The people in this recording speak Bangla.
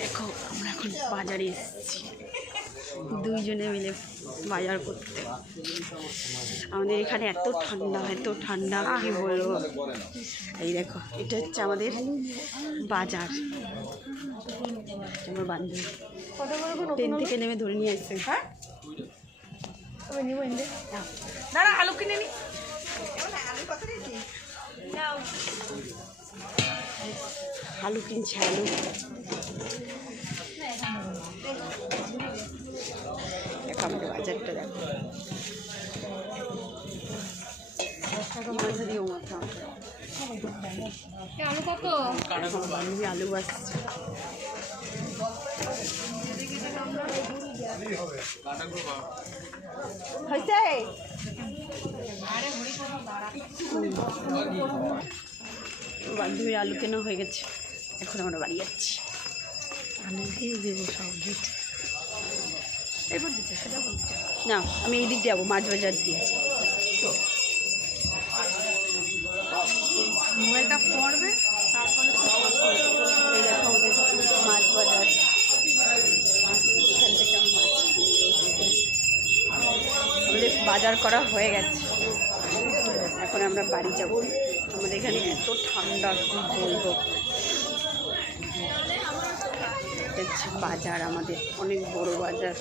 দেখো আমরা এখন বাজারে এসেছি দুইজনে মিলে বাজার করতে। আমাদের এখানে এত ঠান্ডা কি বলবো। এই দেখো এটা হচ্ছে আমাদের বাজার। আমার বান্ধবী ট্রেন থেকে নেমে ধরে নিয়ে আসছে। হ্যাঁ দাঁড়া আলু কিনে নি। আলু কিনছে আলু। দেখো আমাদের বাজারটা দেখো আলু কত? বান্ধবী আলু আসছে। বান্ধবীর আলু কেনা হয়ে গেছে, এখন আমরা বাড়ি যাচ্ছি। আলু দিয়ে দেবো সব দিতে। এরপর দিচ্ছে সেটা বলছে না, আমি এই দিক যাবো মাছ বাজার দিয়ে। মোবাইলটা পড়বে তারপরে এই দেখো আমাদের মাছ বাজার। এখান থেকে আমি মাছ আমাদের বাজার করা হয়ে গেছে, এখন আমরা বাড়ি যাব। আমাদের এখানে এত ঠান্ডা কি বলবো। বাজার আমাদের অনেক বড় বাজার।